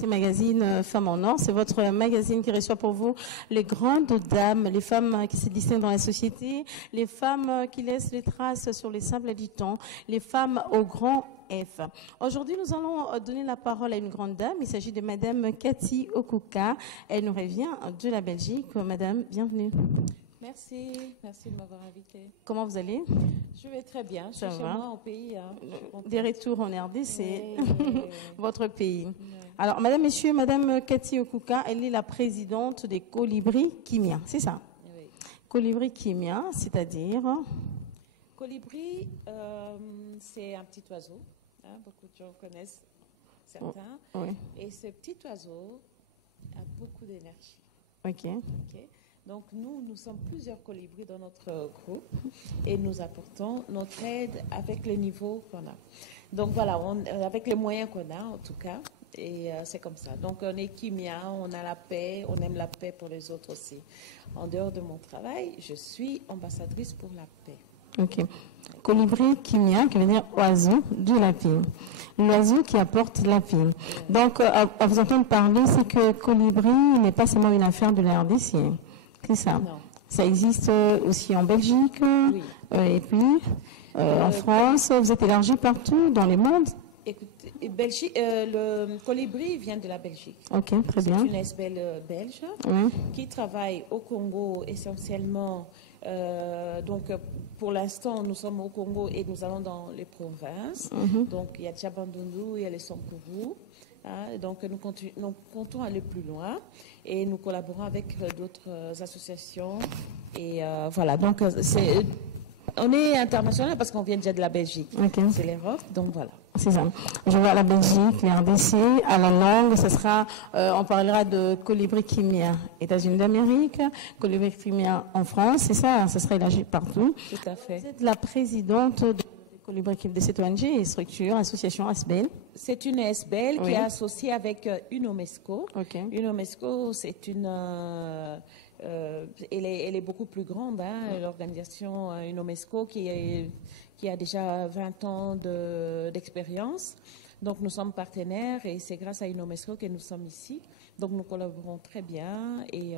RDC Magazine Femmes en Or. C'est votre magazine qui reçoit pour vous les grandes dames, les femmes qui se distinguent dans la société, les femmes qui laissent les traces sur les sables du temps, les femmes au grand F. Aujourd'hui, nous allons donner la parole à une grande dame. Il s'agit de Madame Cathy Okuka. Elle nous revient de la Belgique. Madame, bienvenue. Merci, merci de m'avoir invitée. Comment vous allez? Je vais très bien, je suis chez moi au pays. Hein. Des retours en RDC, Oui. votre pays. Oui. Alors, Madame, Messieurs, Madame Cathy Okuka, elle est la présidente des Colibri Kimia, c'est ça? Oui. Colibri Kimia, c'est-à-dire? Colibri, c'est un petit oiseau, hein, beaucoup de gens connaissent certains. Oui. Et ce petit oiseau a beaucoup d'énergie. Ok. Okay. Donc nous sommes plusieurs colibris dans notre groupe et nous apportons notre aide avec les niveaux qu'on a. Donc voilà, avec les moyens qu'on a en tout cas, et c'est comme ça. Donc on est Kimia, on a la paix, on aime la paix pour les autres aussi. En dehors de mon travail, je suis ambassadrice pour la paix. Ok. Colibri Kimia, qui veut dire oiseau de la paix. L'oiseau qui apporte la paix. Donc, à vous entendre parler, c'est que Colibri n'est pas seulement une affaire de la RDC. C'est ça. Non. Ça existe aussi en Belgique, Oui. Et puis en France. Vous êtes élargi partout dans les mondes. Écoutez, le colibri vient de la Belgique. Ok, très bien. C'est une SBL belge qui travaille au Congo essentiellement. Donc, pour l'instant, nous sommes au Congo et nous allons dans les provinces. Donc, il y a Tchabandundu, il y a les Sankourou. Hein, donc, nous comptons aller plus loin et nous collaborons avec d'autres associations. Et voilà, donc on est international parce qu'on vient déjà de la Belgique. Okay. C'est l'Europe, donc voilà. C'est ça. Je vois la Belgique, les RDC, à la langue, ce sera, on parlera de Colibri Kimia, États-Unis d'Amérique, Colibri Kimia en France, c'est ça, ça sera élargi partout. Tout à fait. Vous êtes la présidente de Colibri Kimia, de cette ONG, structure, association ASBEL. C'est une ASBEL qui est associée avec UNESCO. Okay. UNESCO, c'est une... elle est beaucoup plus grande, hein, l'organisation UNESCO qui a déjà 20 ans d'expérience. Donc nous sommes partenaires et c'est grâce à UNESCO que nous sommes ici. Donc nous collaborons très bien et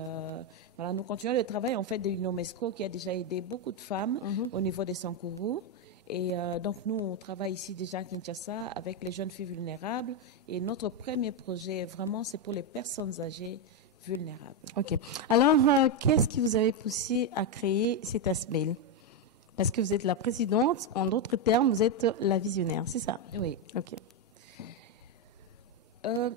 voilà, nous continuons le travail en fait de UNESCO qui a déjà aidé beaucoup de femmes au niveau des Sankourou. Et donc nous, on travaille ici déjà à Kinshasa avec les jeunes filles vulnérables. Et notre premier projet, vraiment, c'est pour les personnes âgées vulnérables. Ok. Alors, qu'est-ce qui vous avait poussé à créer cet ASBEL? Parce que vous êtes la présidente, en d'autres termes, vous êtes la visionnaire, c'est ça? Oui. Ok.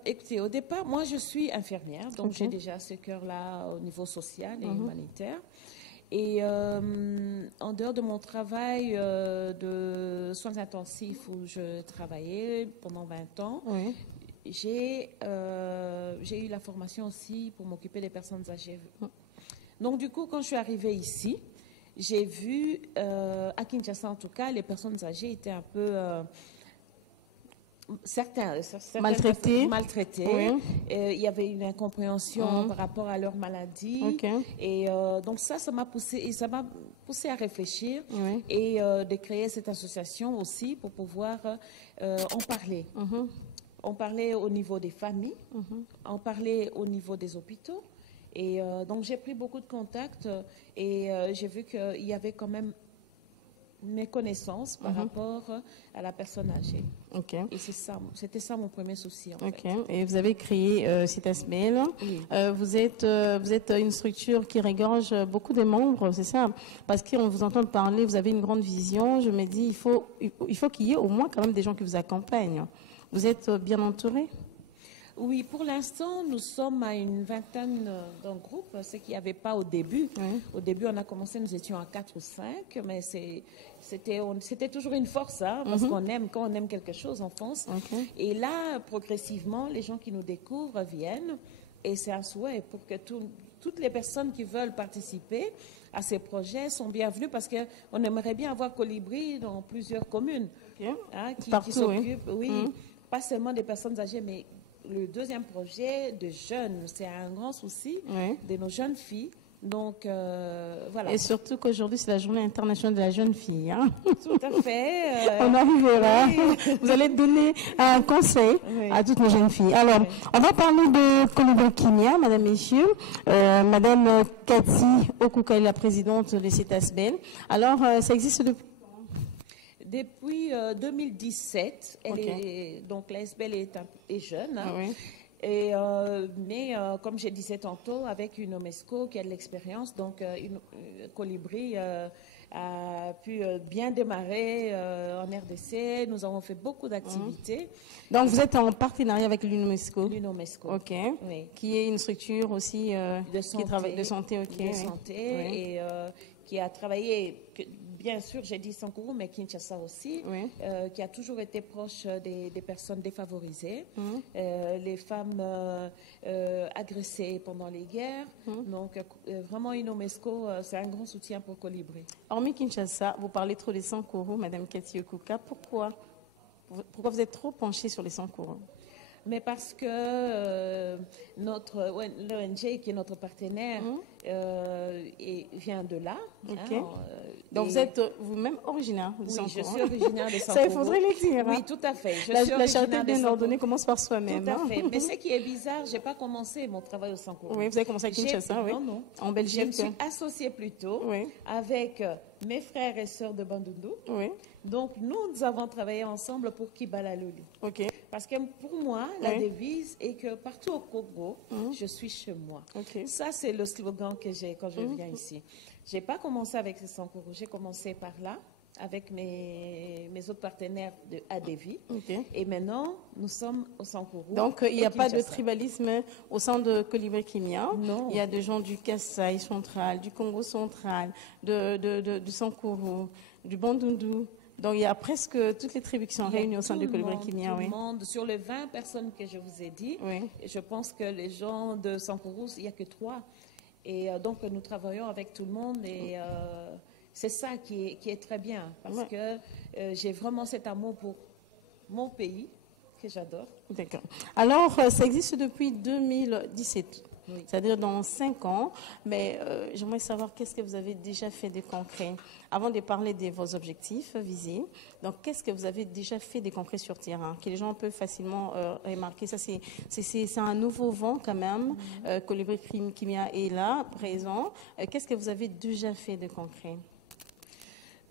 Écoutez, au départ, moi, je suis infirmière, donc j'ai déjà ce cœur-là au niveau social et humanitaire. Et en dehors de mon travail de soins intensifs où je travaillais pendant 20 ans, j'ai eu la formation aussi pour m'occuper des personnes âgées. Donc du coup, quand je suis arrivée ici, j'ai vu, à Kinshasa en tout cas, les personnes âgées étaient un peu... certaines maltraitées. Il y avait une incompréhension par rapport à leur maladie. Et donc ça m'a poussé à réfléchir et de créer cette association aussi pour pouvoir en parler. On parlait au niveau des familles, on parlait au niveau des hôpitaux. Et donc j'ai pris beaucoup de contacts et j'ai vu qu'il y avait quand même mes connaissances par rapport à la personne âgée. Okay. Et c'était ça mon premier souci en fait. Et vous avez créé cet ASBEL. Vous êtes une structure qui regorge beaucoup de membres, c'est ça? Parce qu'on vous entend parler, vous avez une grande vision. Je me dis, il faut qu'il y ait au moins quand même des gens qui vous accompagnent. Vous êtes bien entouré? Oui, pour l'instant, nous sommes à une vingtaine d'un groupe, ce qu'il n'y avait pas au début. Au début, on a commencé, nous étions à 4 ou 5, mais c'était toujours une force, hein, parce qu'on aime, quand on aime quelque chose, on fonce. Et là, progressivement, les gens qui nous découvrent viennent, et c'est un souhait pour que toutes les personnes qui veulent participer à ces projets sont bienvenues, parce qu'on aimerait bien avoir Colibri dans plusieurs communes qui s'occupent, pas seulement des personnes âgées, mais le deuxième projet de jeunes, c'est un grand souci de nos jeunes filles Donc, voilà. Et surtout qu'aujourd'hui, c'est la journée internationale de la jeune fille. Hein? Tout à fait. On arrivera. Oui. Vous allez donner un conseil à toutes nos jeunes filles. Alors, on va parler de Colibri Kimia, madame, messieurs. Madame Cathy Okuka est la présidente de CETASBEL. Alors, ça existe depuis quand? Depuis 2017. Donc, la SBEL est jeune. Hein. Oui. Mais comme je disais tantôt, avec une UNESCO qui a de l'expérience, donc Colibri a pu bien démarrer en RDC. Nous avons fait beaucoup d'activités. Donc vous êtes en partenariat avec l'UNESCO. L'UNESCO. Ok. Oui. Qui est une structure aussi qui travaille de santé. Ok. De santé oui. et qui a travaillé. Bien sûr, j'ai dit Sankuru, mais Kinshasa aussi, qui a toujours été proche des personnes défavorisées, les femmes agressées pendant les guerres. Donc, vraiment, UNESCO, c'est un grand soutien pour Colibri. Hormis Kinshasa, vous parlez trop des Sankuru, Madame Cathy Okuka. Pourquoi vous êtes trop penchée sur les Sankuru? Mais parce que l'ONG, qui est notre partenaire, vient de là. Okay. Donc vous êtes vous-même originaire de Sankuru? Oui, je suis originaire de Sankuru. Ça, il faudrait le dire. Oui, tout à fait. La charité bien ordonnée commence par soi-même. Tout à fait. Mais ce qui est bizarre, je n'ai pas commencé mon travail au Sankuru. Oui, vous avez commencé à Kinshasa, oui. Non. En Belgique. Je me suis associée plutôt avec mes frères et sœurs de Bandundu. Oui. Donc, nous avons travaillé ensemble pour Kibala Lulu. OK. Parce que pour moi, la devise est que partout au Congo, je suis chez moi. Okay. Ça, c'est le slogan que j'ai quand je viens ici. Je n'ai pas commencé avec ce Sankuru. J'ai commencé par là, avec mes autres partenaires de ADEVI. Okay. Et maintenant, nous sommes au Sankuru. Donc, il n'y a pas de tribalisme au sein de Colibri Kimia. Non. Il y a des gens du Kasaï central, du Congo central, du Sankuru, du Bandundu. Donc, il y a presque toutes les tribus qui sont réunies au sein de Colibri Kimia. Tout le monde. Sur les 20 personnes que je vous ai dit, je pense que les gens de Sankuru, il n'y a que 3. Et donc, nous travaillons avec tout le monde et c'est ça qui est très bien parce que j'ai vraiment cet amour pour mon pays que j'adore. D'accord. Alors, ça existe depuis 2017. Oui. C'est-à-dire dans 5 ans, mais j'aimerais savoir qu'est-ce que vous avez déjà fait de concret. Avant de parler de vos objectifs visés, donc qu'est-ce que vous avez déjà fait de concret sur terrain, que les gens peuvent facilement remarquer. Ça, c'est un nouveau vent quand même. Colibri Kimia est là, présent. Qu'est-ce que vous avez déjà fait de concret?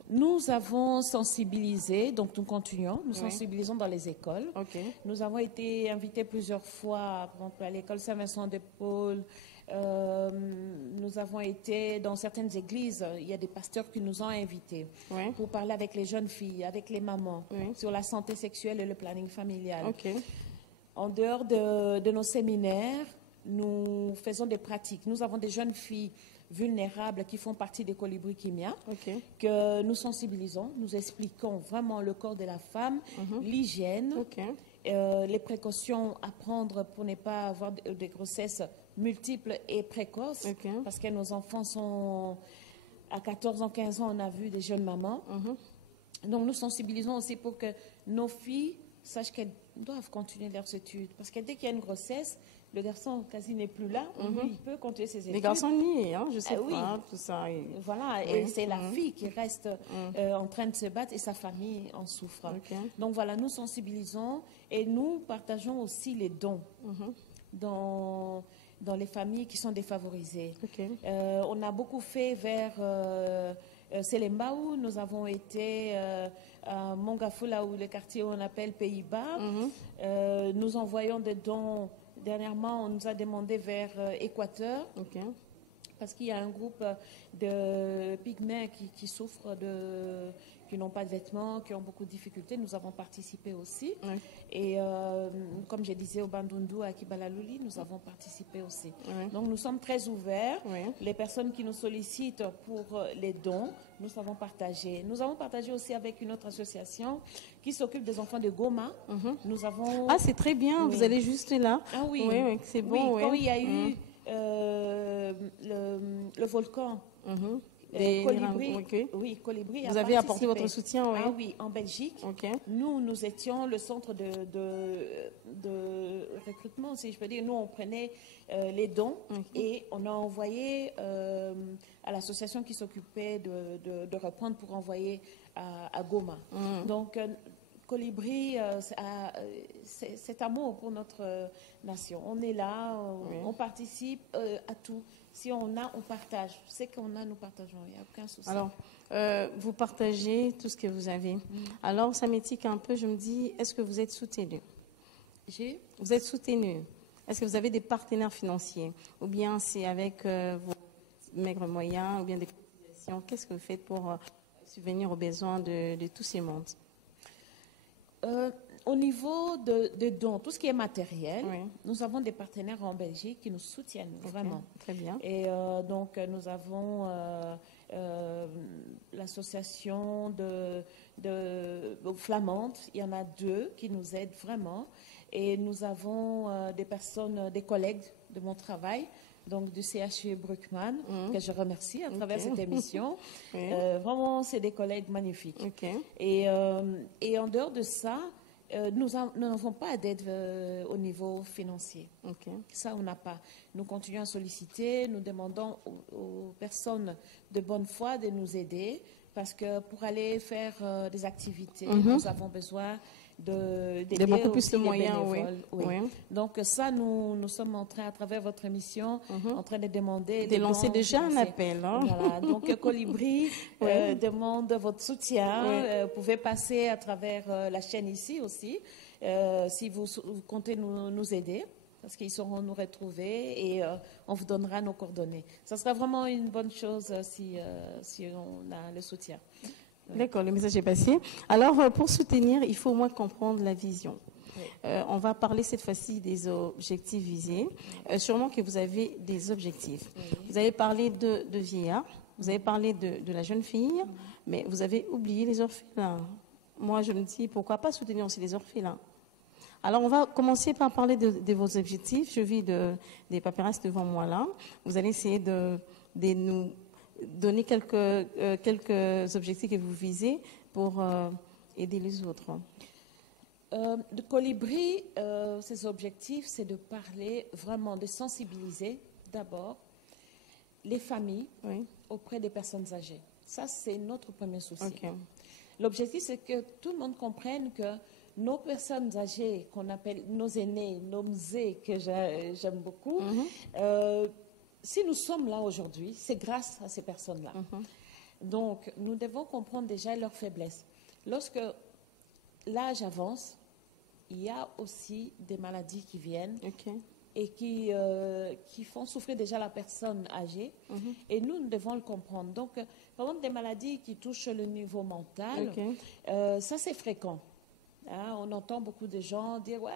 Nous avons sensibilisé, donc nous continuons, nous sensibilisons dans les écoles. Okay. Nous avons été invités plusieurs fois, par exemple à l'école Saint-Vincent-de-Paul. Nous avons été dans certaines églises, il y a des pasteurs qui nous ont invités pour parler avec les jeunes filles, avec les mamans, sur la santé sexuelle et le planning familial. Okay. En dehors de nos séminaires, nous faisons des pratiques. Nous avons des jeunes filles vulnérables qui font partie des Colibri Kimia, que nous sensibilisons, nous expliquons vraiment le corps de la femme, l'hygiène, les précautions à prendre pour ne pas avoir des grossesses multiples et précoces, parce que nos enfants sont à 14 ans, 15 ans, on a vu des jeunes mamans. Donc nous sensibilisons aussi pour que nos filles sachent qu'elles doivent continuer leurs études, parce que dès qu'il y a une grossesse, le garçon quasi n'est plus là, lui, il peut continuer ses études. Les garçons nient, hein, je sais pas, tout ça. Voilà, et c'est la fille qui reste en train de se battre et sa famille en souffre. Donc voilà, nous sensibilisons et nous partageons aussi les dons dans les familles qui sont défavorisées. On a beaucoup fait vers Selembaou, nous avons été à Mongafula, ou le quartier où on appelle Pays-Bas. Nous envoyons des dons. Dernièrement, on nous a demandé vers Équateur, parce qu'il y a un groupe de pygmées qui souffrent qui n'ont pas de vêtements, qui ont beaucoup de difficultés. Nous avons participé aussi. Et comme je disais, au Bandundu, à Kibalaluli, nous avons participé aussi. Donc nous sommes très ouverts. Les personnes qui nous sollicitent pour les dons, nous avons partagé. Nous avons partagé aussi avec une autre association qui s'occupe des enfants de Goma. Nous avons... Ah, c'est très bien, vous allez juste là. Ah oui, c'est bon. Quand il y a eu le volcan, Colibri, okay. Oui, Colibri. Vous avez apporté votre soutien, oui. Ah oui, en Belgique. Okay. Nous étions le centre de recrutement, si je peux dire. Nous, on prenait les dons et on a envoyé à l'association qui s'occupait de reprendre pour envoyer à Goma. Donc, Colibri, c'est amour pour notre nation. On est là, on participe à tout. Si on a, on partage. C'est qu'on a, nous partageons. Il n'y a aucun souci. Alors, vous partagez tout ce que vous avez. Alors, ça m'étique un peu. Je me dis, est-ce que vous êtes soutenu? Vous êtes soutenu. Est-ce que vous avez des partenaires financiers? Ou bien c'est avec vos maigres moyens, ou bien des cotisations? Qu'est-ce que vous faites pour subvenir aux besoins de tous ces mondes? Au niveau de dons, tout ce qui est matériel, nous avons des partenaires en Belgique qui nous soutiennent vraiment. Très bien. Et donc, nous avons l'association de flamande. Il y en a 2 qui nous aident vraiment. Et nous avons des personnes, des collègues de mon travail, donc du CHU Bruckmann, que je remercie à travers cette émission. Vraiment, c'est des collègues magnifiques. Et en dehors de ça, nous n'avons pas d'aide au niveau financier. Ça, on n'a pas. Nous continuons à solliciter, nous demandons aux personnes de bonne foi de nous aider parce que pour aller faire des activités, nous avons besoin de beaucoup plus de moyens, oui. Donc ça, nous sommes en train, à travers votre émission, en train de demander... De lancer déjà un appel. Hein? Voilà. Donc Colibri demande votre soutien. Vous pouvez passer à travers la chaîne ici aussi, si vous comptez nous aider, parce qu'ils sauront nous retrouver et on vous donnera nos coordonnées. Ça sera vraiment une bonne chose si on a le soutien. D'accord, le message est passé. Alors, pour soutenir, il faut au moins comprendre la vision. On va parler cette fois-ci des objectifs visés. Sûrement que vous avez des objectifs. Vous avez parlé de vieillards, vous avez parlé de la jeune fille, mais vous avez oublié les orphelins. Moi, je me dis, pourquoi pas soutenir aussi les orphelins? Alors, on va commencer par parler de vos objectifs. Je vis des paperasses devant moi là. Vous allez essayer de nous donner quelques objectifs que vous visez pour aider les autres. De Colibri, ses objectifs, c'est de parler vraiment, de sensibiliser d'abord les familles auprès des personnes âgées. Ça, c'est notre premier souci. L'objectif, c'est que tout le monde comprenne que nos personnes âgées, qu'on appelle nos aînés, nos mzés, que j'aime beaucoup, si nous sommes là aujourd'hui, c'est grâce à ces personnes-là. Donc, nous devons comprendre déjà leurs faiblesses. Lorsque l'âge avance, il y a aussi des maladies qui viennent et qui font souffrir déjà la personne âgée. Et nous devons le comprendre. Donc, par exemple, des maladies qui touchent le niveau mental, ça c'est fréquent. Hein, on entend beaucoup de gens dire « Ouais,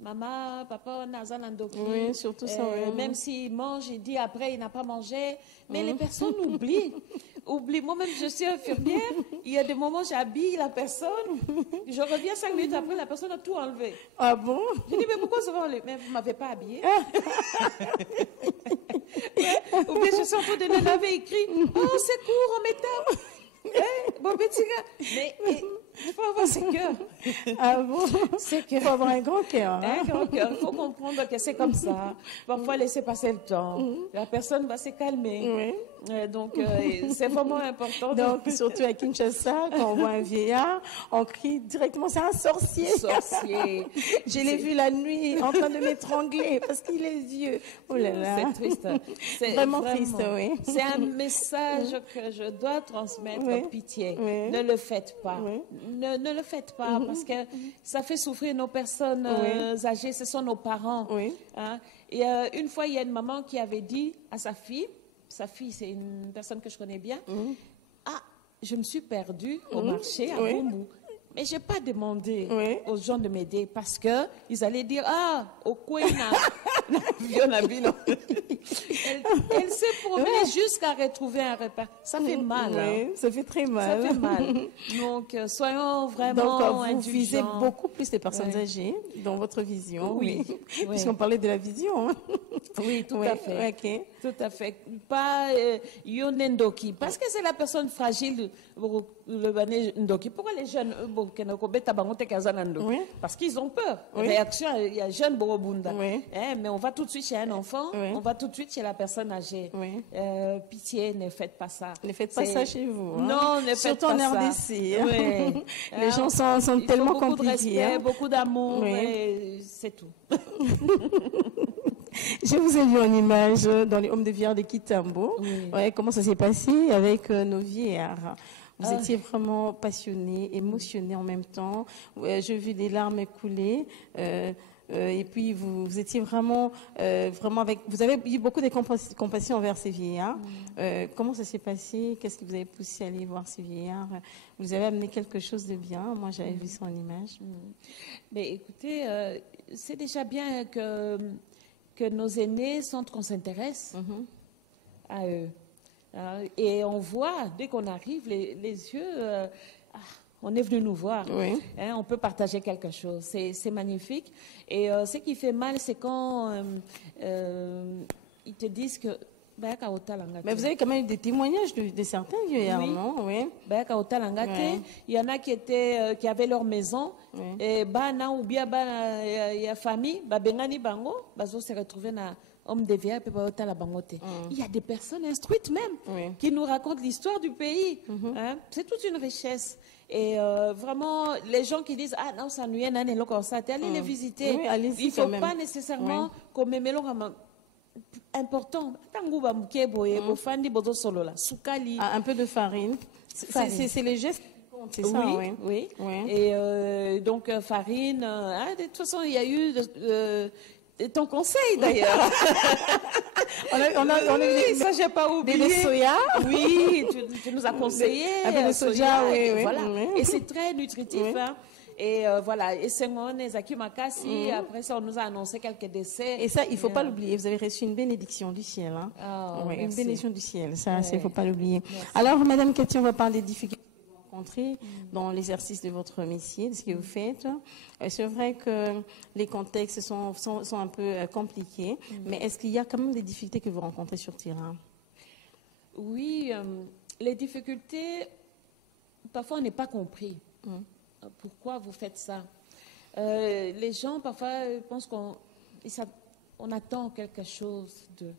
maman, papa, Nazan Andoki. » Oui, surtout ça. Même s'il mange, il dit après, il n'a pas mangé. Mais les personnes oublient. Moi-même, je suis infirmière. Il y a des moments, j'habille la personne. Je reviens 5 minutes après, la personne a tout enlevé. Ah bon? Je dis, mais pourquoi ça va enlever? Mais vous ne m'avez pas habillée. Ou bien je suis en train de le laver, il crie, oh, c'est court, en métal. Bon petit gars. Mais il faut avoir ses cœurs. Ah bon? Il faut avoir un grand cœur. Hein? Un grand cœur. Il faut comprendre que c'est comme ça. Parfois, laisser passer le temps. La personne va se calmer. Donc, c'est vraiment important. Donc, surtout à Kinshasa, quand on voit un vieillard, on crie directement, c'est un sorcier. Sorcier. Je l'ai vu la nuit en train de m'étrangler parce qu'il est vieux. Oh là là. C'est triste. C'est vraiment triste, oui. C'est un message que je dois transmettre. Pitié. Ne le faites pas. Ne le faites pas parce que ça fait souffrir nos personnes âgées. Ce sont nos parents. Hein? Et une fois, il y a une maman qui avait dit à sa fille, c'est une personne que je connais bien, ah, je me suis perdue au marché à Bumbu. Mais je n'ai pas demandé aux gens de m'aider parce qu'ils allaient dire, ah, au Kouena, elle s'est promenée jusqu'à retrouver un repas. Ça fait mal. Ça fait très mal. Ça fait mal. Donc, soyons vraiment indulgents. Donc, vous visez beaucoup plus les personnes âgées dans votre vision. Puisqu'on parlait de la vision. Oui, tout Oui, à fait. ok. Tout à fait. Pas Yonendoki. Parce que c'est la personne fragile, le Bané Ndoki. Pourquoi les jeunes, Oui. parce qu'ils ont peur. Oui. Réaction, il y a jeune Borobunda. Oui. Mais on va tout de suite chez un enfant, Oui. on va tout de suite chez la personne âgée. Oui. Pitié, ne faites pas ça. Ne faites pas ça chez vous. Hein? Non, ne faites Surtout pas ça. en RDC. Hein? Oui. Les gens sont il tellement faut beaucoup compliqués. de respect, Hein? beaucoup d'amour, Oui. et c'est tout. Je vous ai vu en image dans les hommes de vieillards de Kitambo. Oui. Ouais, comment ça s'est passé avec nos vieillards? Vous étiez vraiment passionnés, émotionnés en même temps. J'ai vu des larmes couler. Et puis vous étiez vraiment avec. Vous avez eu beaucoup de compassion envers ces vieillards. Comment ça s'est passé? Qu'est-ce qui vous avait poussé à aller voir ces vieillards? Vous avez amené quelque chose de bien. Moi, j'avais vu ça en image. Mais écoutez, c'est déjà bien que nos aînés sentent qu'on s'intéresse à eux. Et on voit, dès qu'on arrive, les yeux, on est venu nous voir. Oui. Hein, on peut partager quelque chose. C'est magnifique. Et ce qui fait mal, c'est quand ils te disent que... Mais vous avez quand même eu des témoignages de certains vieillards, Oui. non? Oui. Ouais. Il y en a qui avaient leur maison, Oui. et bana ou bien bana ya famille, bengani bango, bazo se retrouver na homme de vieillards pe ba la bangote. Il y a des personnes instruites même Oui. qui nous racontent l'histoire du pays. Hein? C'est toute une richesse. Et vraiment, les gens qui disent ah non ça nous y est comme ça, allez les visiter. Oui, allez-y Il faut quand même. pas nécessairement comme important. Un peu de farine. C'est les gestes qui comptent, c'est ça, oui. Oui. Oui. Et donc, farine. De toute façon, il y a eu ton conseil, d'ailleurs. On a Oui, ça, j'ai pas oublié. des soya. Oui, tu nous as conseillé. Un peu de soja, oui, et oui. voilà. Oui. Et c'est très nutritif, Oui. hein. Et voilà, et Senghone, Zaki Makassi, après ça, on nous a annoncé quelques décès. Et ça, il ne faut pas l'oublier. Vous avez reçu une bénédiction du ciel. Hein? Ah, Oui, une merci. bénédiction du ciel. Ça, il Ouais. ne faut pas l'oublier. Merci. Alors, Madame Cathy, on va parler des difficultés que vous rencontrez dans l'exercice de votre métier, de ce que vous faites. C'est vrai que les contextes sont un peu compliqués, mais est-ce qu'il y a quand même des difficultés que vous rencontrez sur terrain? Oui, les difficultés, parfois on n'est pas compris. Pourquoi vous faites ça? Les gens, parfois, pensent qu'on attend quelque chose d'eux.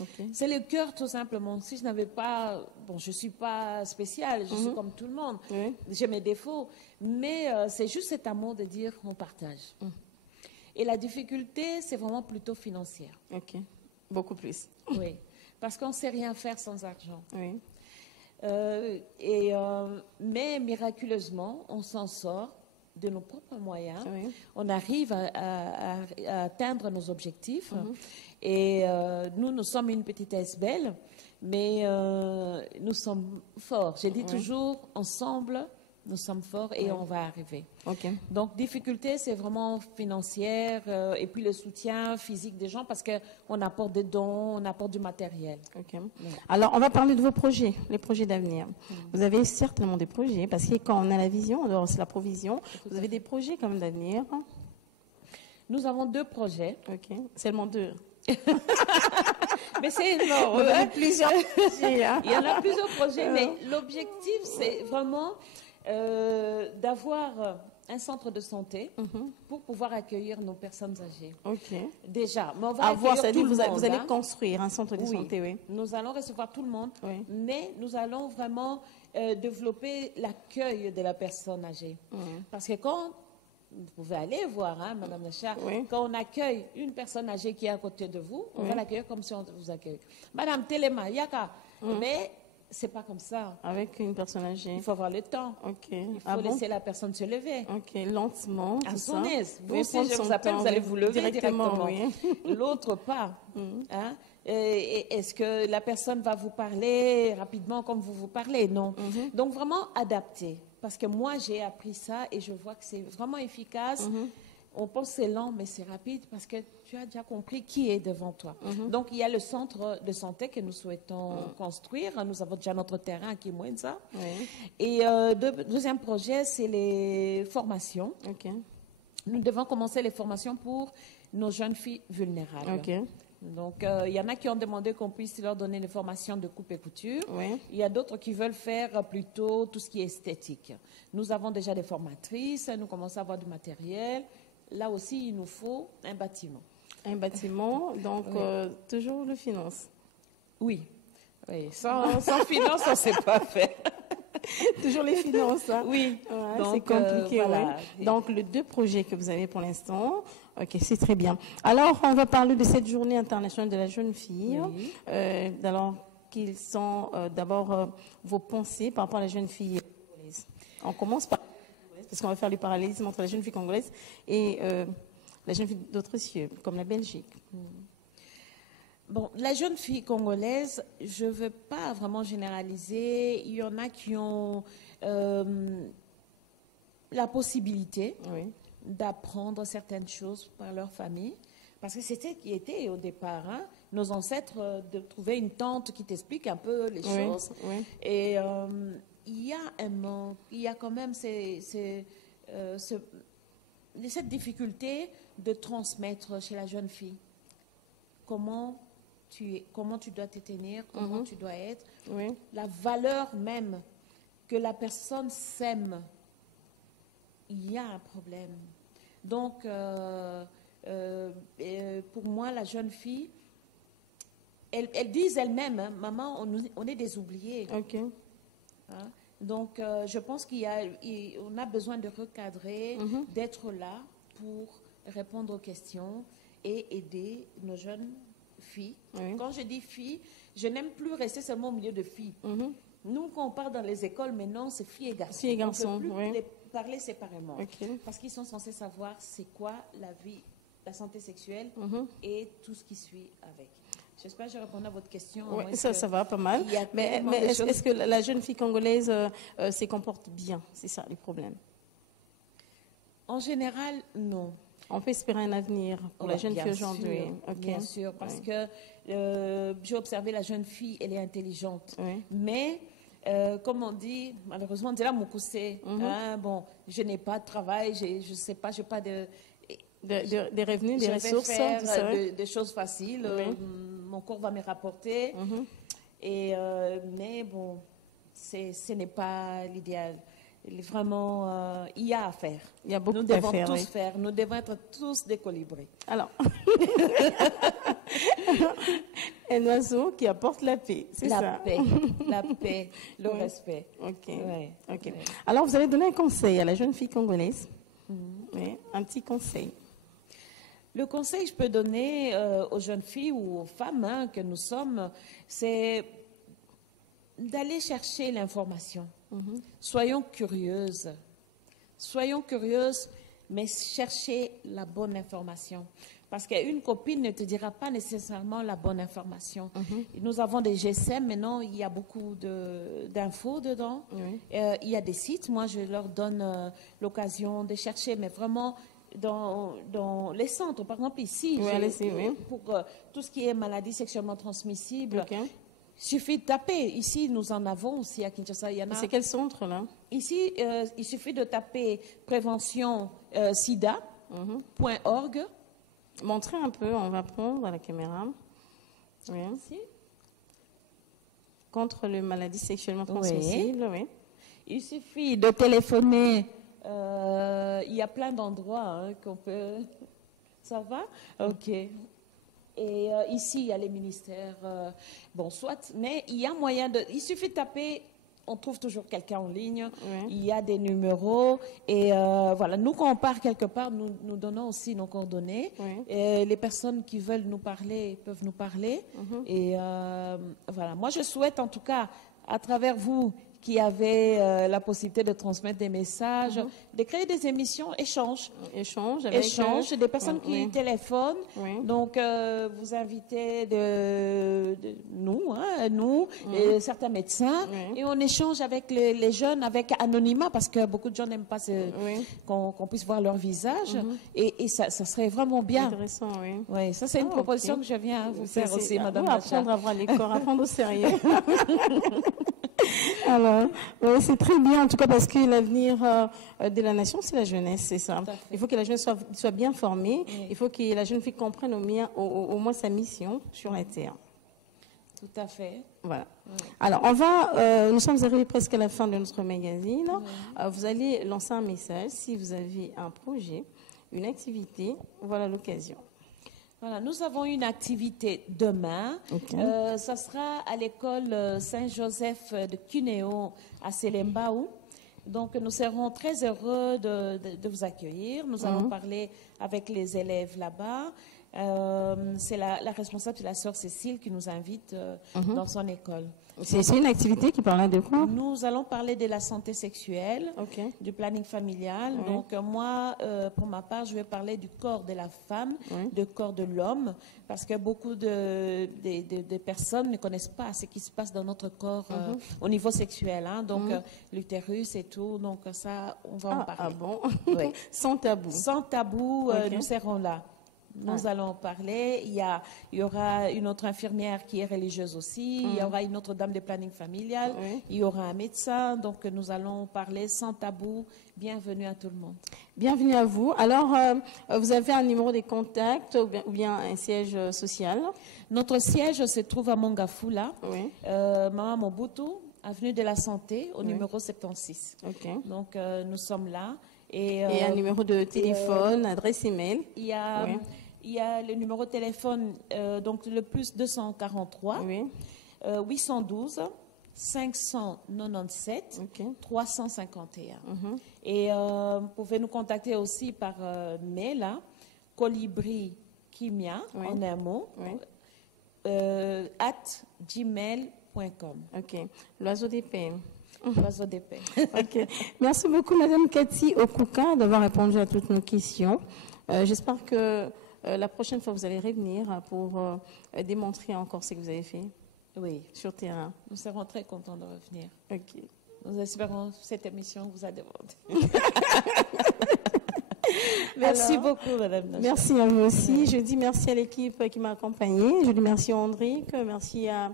Okay. C'est le cœur, tout simplement. Si je n'avais pas... Bon, je ne suis pas spéciale, je suis comme tout le monde. Oui. J'ai mes défauts. Mais c'est juste cet amour de dire on partage. Et la difficulté, c'est vraiment plutôt financière. Ok. Beaucoup plus. Oui. Parce qu'on ne sait rien faire sans argent. Oui. Mais miraculeusement, on s'en sort de nos propres moyens. Oui. On arrive à atteindre nos objectifs. Et nous sommes une petite SBL, mais nous sommes forts. J'ai dit toujours, ensemble, nous sommes forts et on va arriver. Okay. Donc, difficulté, c'est vraiment financière et puis le soutien physique des gens parce qu'on apporte des dons, on apporte du matériel. Okay. Alors, on va parler de vos projets, les projets d'avenir. Vous avez certainement des projets parce que quand on a la vision, c'est la provision, vous avez des projets quand même d'avenir. Nous avons 2 projets. Ok. Seulement 2. Mais c'est énorme. Vous avez plusieurs projets. Hein? Il y en a plusieurs projets, mais l'objectif, c'est vraiment d'avoir un centre de santé pour pouvoir accueillir nos personnes âgées. Ok. Déjà, mais on va accueillir tout le monde. Vous allez construire un centre de santé, oui. Nous allons recevoir tout le monde, oui. mais nous allons vraiment développer l'accueil de la personne âgée. Parce que quand vous pouvez aller voir, hein, Madame Nacha, quand on accueille une personne âgée qui est à côté de vous, on va l'accueillir comme si on vous accueille. Madame Telema, Yaka, mais c'est pas comme ça. Avec une personne âgée. Il faut avoir le temps. Ok. Il faut laisser la personne se lever. Ok, lentement. À son aise. Vous oui, aussi, je vous appelle, vous allez vous lever directement. Oui. L'autre pas. Hein? Est-ce que la personne va vous parler rapidement comme vous parlez? Non. Donc, vraiment adapter. Parce que moi, j'ai appris ça et je vois que c'est vraiment efficace. On pense que c'est lent, mais c'est rapide parce que tu as déjà compris qui est devant toi. Donc, il y a le centre de santé que nous souhaitons construire. Nous avons déjà notre terrain à Kimwenza. Et deuxième projet, c'est les formations. Okay. Nous devons commencer les formations pour nos jeunes filles vulnérables. Okay. Donc, il y en a qui ont demandé qu'on puisse leur donner des formations de coupe et couture. Oui. Il y a d'autres qui veulent faire plutôt tout ce qui est esthétique. Nous avons déjà des formatrices, nous commençons à avoir du matériel. Là aussi, il nous faut un bâtiment. Un bâtiment, donc toujours le finance. Oui. Oui. Sans finance, on ne sait pas faire. Toujours les finances. Hein? Oui. Ouais, c'est compliqué. Voilà. Ouais. Donc, les 2 projets que vous avez pour l'instant, ok, c'est très bien. Alors, on va parler de cette journée internationale de la jeune fille. Oui. Alors, quelles sont d'abord vos pensées par rapport à la jeune fille congolaise? On commence par parce qu'on va faire le parallélisme entre la jeune fille congolaise et la jeune fille d'autres cieux, comme la Belgique. Bon, la jeune fille congolaise, je ne veux pas vraiment généraliser. Il y en a qui ont la possibilité d'apprendre certaines choses par leur famille. Parce que c'était qui était au départ, hein, nos ancêtres, de trouver une tante qui t'explique un peu les choses. Oui. Et il y a un manque, il y a quand même cette difficulté de transmettre chez la jeune fille. Comment tu dois te tenir, comment tu dois être, la valeur même que la personne sème, il y a un problème. Donc, pour moi, la jeune fille, elles disent elles-mêmes, hein, maman, on est des oubliés. Ok. Hein? Donc, je pense qu'on a besoin de recadrer, d'être là pour répondre aux questions et aider nos jeunes filles. Oui. Quand je dis filles, je n'aime plus rester seulement au milieu de filles. Nous, quand on part dans les écoles, maintenant, c'est filles et garçons. Filles et garçons, on ne peut plus les parler séparément. Parce qu'ils sont censés savoir c'est quoi la vie, la santé sexuelle et tout ce qui suit avec. J'espère que je réponds à votre question. Oui, ça va pas mal. Mais est-ce que la jeune fille congolaise se comporte bien? C'est ça, le problème. En général, non. On peut espérer un avenir pour la jeune fille aujourd'hui. Bien sûr, parce que j'ai observé la jeune fille, elle est intelligente. Mais, comme on dit, malheureusement, on dit là, mon coussé, bon, je n'ai pas de travail, je ne sais pas, je n'ai pas de... Des revenus, des ressources. Je vais faire des choses faciles, mon corps va me rapporter. Mais bon, ce n'est pas l'idéal. Vraiment, il y a à faire. Il y a beaucoup à faire. Nous devons tous faire. Nous devons être tous des colibris. Alors, un oiseau qui apporte la paix, c'est ça? La paix, le respect. Ok. Alors, vous allez donner un conseil à la jeune fille congolaise. Un petit conseil. Le conseil que je peux donner aux jeunes filles ou aux femmes que nous sommes, c'est d'aller chercher l'information. Soyons curieuses, mais cherchez la bonne information. Parce qu'une copine ne te dira pas nécessairement la bonne information. Nous avons des GSM, maintenant il y a beaucoup d'infos dedans. Il y a des sites, moi je leur donne l'occasion de chercher, mais vraiment dans les centres. Par exemple ici, pour tout ce qui est maladies sexuellement transmissibles, il suffit de taper. Ici, nous en avons aussi à Kinshasa. C'est quel centre, là? Ici, il suffit de taper prévention sida.org. Montrez un peu, on va prendre à la caméra. Ici. Contre les maladies sexuellement transmissibles, Il suffit de téléphoner. Il y a plein d'endroits qu'on peut... Ça va? Ok. Et ici, il y a les ministères, mais il y a moyen de... Il suffit de taper, on trouve toujours quelqu'un en ligne, il y a des numéros, et voilà, nous, quand on part quelque part, nous donnons aussi nos coordonnées, et les personnes qui veulent nous parler peuvent nous parler, et voilà. Moi, je souhaite, en tout cas, à travers vous, qui avez la possibilité de transmettre des messages, de créer des émissions, échanges, des personnes qui téléphonent. Donc, vous invitez nous, et certains médecins, et on échange avec les jeunes, avec anonymat, parce que beaucoup de gens n'aiment pas qu'on puisse voir leur visage, et ça serait vraiment bien. Intéressant, ça, c'est une proposition que je viens vous faire aussi, Madame Apprendre à voir les corps, apprendre au sérieux. Alors, c'est très bien, en tout cas, parce que l'avenir de la nation, c'est la jeunesse, c'est ça. Il faut que la jeunesse soit bien formée. Oui. Il faut que la jeune fille comprenne au moins sa mission sur la terre. Tout à fait. Voilà. Oui. Alors, nous sommes arrivés presque à la fin de notre magazine. Oui. Vous allez lancer un message si vous avez un projet, une activité. Voilà l'occasion. Voilà, nous avons une activité demain. Okay. Ça sera à l'école Saint-Joseph de Cuneo à Selembaou. Donc, nous serons très heureux de vous accueillir. Nous allons parler avec les élèves là-bas. C'est la responsable, c'est la sœur Cécile qui nous invite dans son école. C'est une activité qui parle de quoi? Nous allons parler de la santé sexuelle, du planning familial. Oui. Donc moi, pour ma part, je vais parler du corps de la femme, du corps de l'homme, parce que beaucoup de personnes ne connaissent pas ce qui se passe dans notre corps au niveau sexuel. Hein. Donc l'utérus et tout, donc ça, on va en parler. Ah bon? Oui. Sans tabou. Sans tabou, nous serons là. Nous allons parler. Il y aura une autre infirmière qui est religieuse aussi. Il y aura une autre dame de planning familial. Il y aura un médecin. Donc, nous allons parler sans tabou. Bienvenue à tout le monde. Bienvenue à vous. Alors, vous avez un numéro de contact ou bien un siège social? Notre siège se trouve à Mongafula, Mama Mobutu, avenue de la Santé, au numéro 76. Okay. Donc, nous sommes là. Et un numéro de téléphone, adresse email. Il y a le numéro de téléphone, donc le plus 243 812 597 351. Et vous pouvez nous contacter aussi par mail, colibri kimia, en un mot, @gmail.com. OK. L'oiseau des paix. L'oiseau des paix. OK. Merci beaucoup, Madame Cathy Okuka, d'avoir répondu à toutes nos questions. J'espère que la prochaine fois, vous allez revenir pour démontrer encore ce que vous avez fait. Oui. Sur terrain. Nous serons très contents de revenir. OK. Nous espérons que cette émission vous a demandé. Merci beaucoup, Madame Nacha. Merci à vous aussi. Je dis merci à l'équipe qui m'a accompagnée. Je dis merci à Andrick, merci à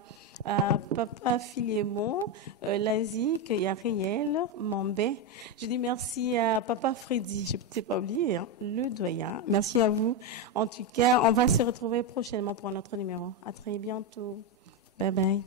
Papa Philémon, Lazik, Yariel, Mambé. Je dis merci à Papa Freddy, je ne t'ai pas oublié, le doyen. Merci à vous. En tout cas, on va se retrouver prochainement pour un autre numéro. À très bientôt. Bye bye.